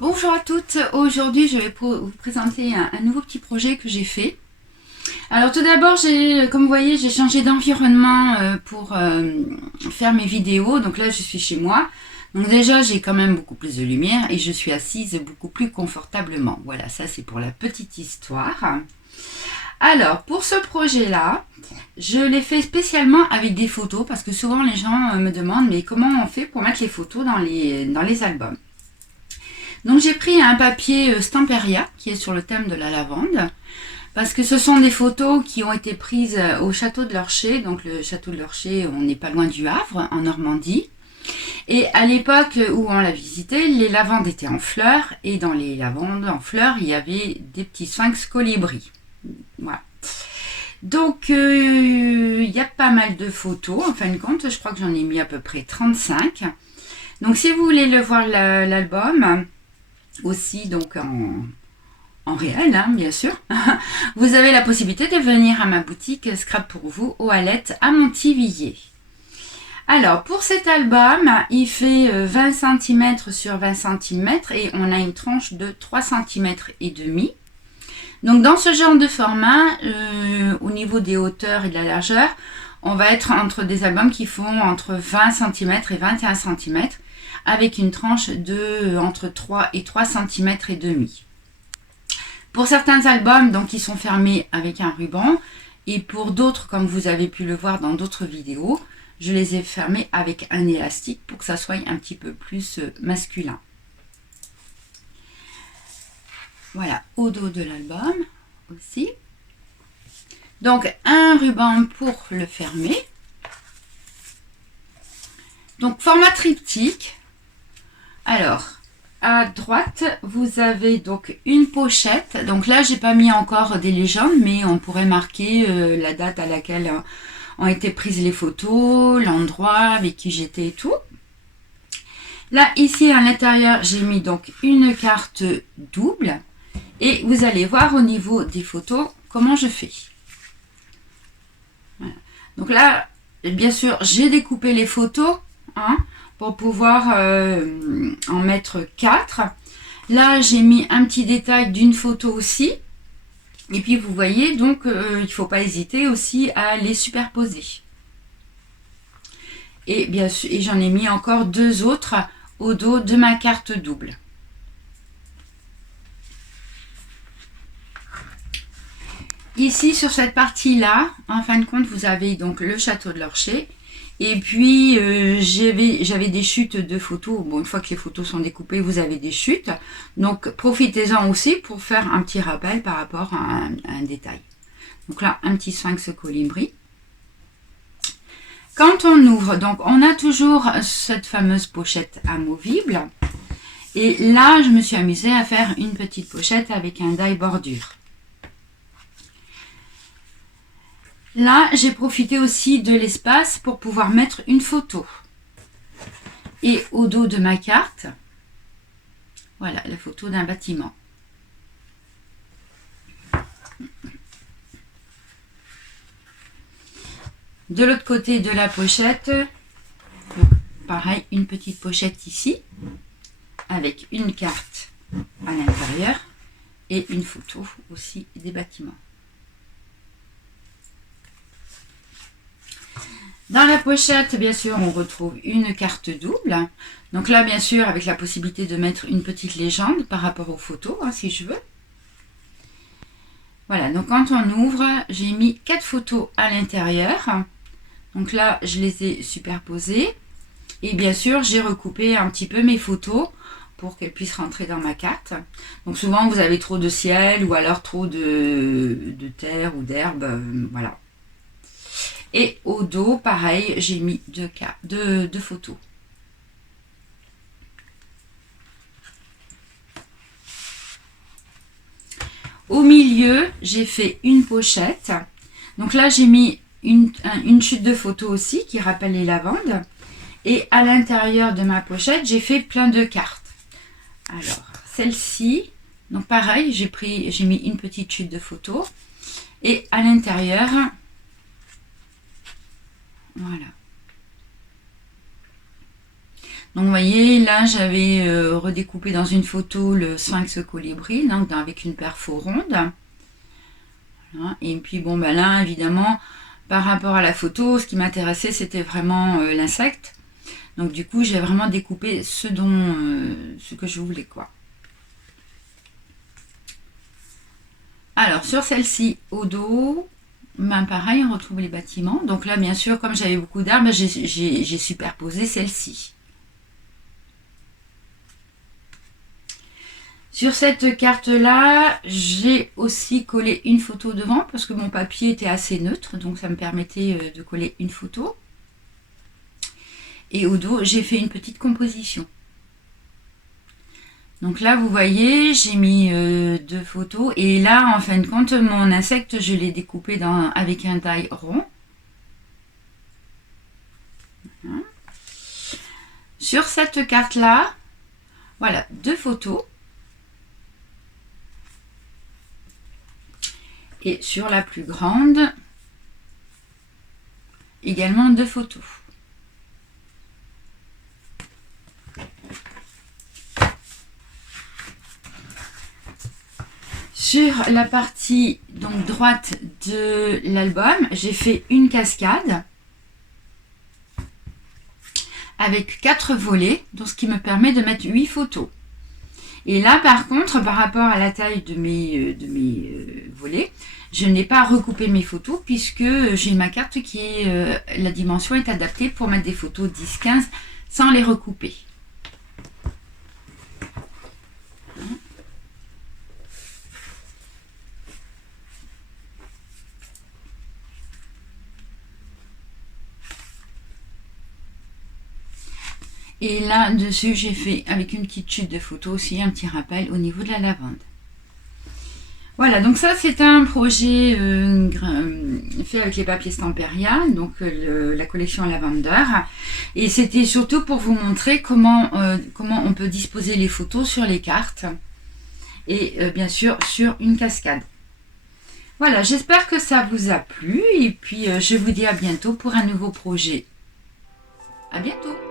Bonjour à toutes, aujourd'hui je vais vous présenter un nouveau petit projet que j'ai fait. Alors tout d'abord, comme vous voyez, j'ai changé d'environnement pour faire mes vidéos. Donc là je suis chez moi. Donc déjà j'ai quand même beaucoup plus de lumière et je suis assise beaucoup plus confortablement. Voilà, ça c'est pour la petite histoire. Alors pour ce projet-là, je l'ai fait spécialement avec des photos parce que souvent les gens me demandent mais comment on fait pour mettre les photos dans les albums. Donc j'ai pris un papier Stamperia qui est sur le thème de la lavande parce que ce sont des photos qui ont été prises au château de Lorcher. Donc le château de Lorcher, on n'est pas loin du Havre, en Normandie. Et à l'époque où on l'a visité, les lavandes étaient en fleurs et dans les lavandes en fleurs, il y avait des petits sphinx colibris. Voilà. Donc il y a pas mal de photos, en fin de compte, je crois que j'en ai mis à peu près 35. Donc si vous voulez le voir l'album, aussi donc en réel, hein, bien sûr, vous avez la possibilité de venir à ma boutique Scrap pour vous aux Hallettes à Montivilliers. Alors pour cet album, il fait 20 cm sur 20 cm et on a une tranche de 3 cm et demi. Donc dans ce genre de format, au niveau des hauteurs et de la largeur, on va être entre des albums qui font entre 20 cm et 21 cm avec une tranche de entre 3 et 3 cm et demi. Pour certains albums, donc ils sont fermés avec un ruban et pour d'autres, comme vous avez pu le voir dans d'autres vidéos, je les ai fermés avec un élastique pour que ça soit un petit peu plus masculin. Voilà, au dos de l'album aussi. Donc un ruban pour le fermer. Donc format triptyque. Alors, à droite, vous avez donc une pochette. Donc là, j'ai pas mis encore des légendes, mais on pourrait marquer la date à laquelle ont été prises les photos, l'endroit avec qui j'étais et tout. Là, ici à l'intérieur, j'ai mis donc une carte double. Et vous allez voir au niveau des photos comment je fais. Voilà. Donc là, bien sûr, j'ai découpé les photos, hein, pour pouvoir en mettre 4. Là, j'ai mis un petit détail d'une photo aussi. Et puis, vous voyez, donc, il ne faut pas hésiter aussi à les superposer. Et bien sûr, et j'en ai mis encore 2 autres au dos de ma carte double. Ici, sur cette partie-là, en fin de compte, vous avez donc le château de Lorcher. Et puis, j'avais des chutes de photos. Bon, une fois que les photos sont découpées, vous avez des chutes. Donc, profitez-en aussi pour faire un petit rappel par rapport à un détail. Donc là, un petit sphinx colibri. Quand on ouvre, donc on a toujours cette fameuse pochette amovible. Et là, je me suis amusée à faire une petite pochette avec un die bordure. Là, j'ai profité aussi de l'espace pour pouvoir mettre une photo. Et au dos de ma carte, voilà la photo d'un bâtiment. De l'autre côté de la pochette, pareil, une petite pochette ici, avec une carte à l'intérieur et une photo aussi des bâtiments. Dans la pochette, bien sûr, on retrouve une carte double. Donc là, bien sûr, avec la possibilité de mettre une petite légende par rapport aux photos, hein, si je veux. Voilà, donc quand on ouvre, j'ai mis 4 photos à l'intérieur. Donc là, je les ai superposées. Et bien sûr, j'ai recoupé un petit peu mes photos pour qu'elles puissent rentrer dans ma carte. Donc souvent, vous avez trop de ciel ou alors trop de terre ou d'herbe. Voilà. Et au dos, pareil, j'ai mis 2 photos. Au milieu, j'ai fait une pochette. Donc là, j'ai mis une chute de photos aussi qui rappelle les lavandes. Et à l'intérieur de ma pochette, j'ai fait plein de cartes. Alors, celle-ci, donc pareil, j'ai mis une petite chute de photos. Et à l'intérieur, voilà. Donc vous voyez, là j'avais redécoupé dans une photo le sphinx colibri, donc avec une perfo ronde. Voilà. Et puis bon, ben là évidemment, par rapport à la photo, ce qui m'intéressait c'était vraiment l'insecte. Donc du coup j'ai vraiment découpé ce que je voulais quoi. Alors sur celle-ci, au dos, ben pareil, on retrouve les bâtiments. Donc là bien sûr, comme j'avais beaucoup d'arbres, j'ai superposé celle-ci. Sur cette carte-là, j'ai aussi collé une photo devant parce que mon papier était assez neutre, donc ça me permettait de coller une photo. Et au dos, j'ai fait une petite composition. Donc là, vous voyez, j'ai mis 2 photos. Et là, en fin de compte, mon insecte, je l'ai découpé avec un die rond. Voilà. Sur cette carte-là, voilà, 2 photos. Et sur la plus grande, également 2 photos. Sur la partie donc droite de l'album, j'ai fait une cascade avec 4 volets, donc ce qui me permet de mettre 8 photos. Et là, par contre, par rapport à la taille de mes volets, je n'ai pas recoupé mes photos puisque j'ai ma carte qui est, la dimension est adaptée pour mettre des photos 10-15 sans les recouper. Et là, dessus, j'ai fait, avec une petite chute de photos aussi, un petit rappel au niveau de la lavande. Voilà, donc ça, c'est un projet fait avec les papiers Stamperia, donc la collection Lavender. Et c'était surtout pour vous montrer comment on peut disposer les photos sur les cartes. Et bien sûr, sur une cascade. Voilà, j'espère que ça vous a plu. Et puis, je vous dis à bientôt pour un nouveau projet. À bientôt!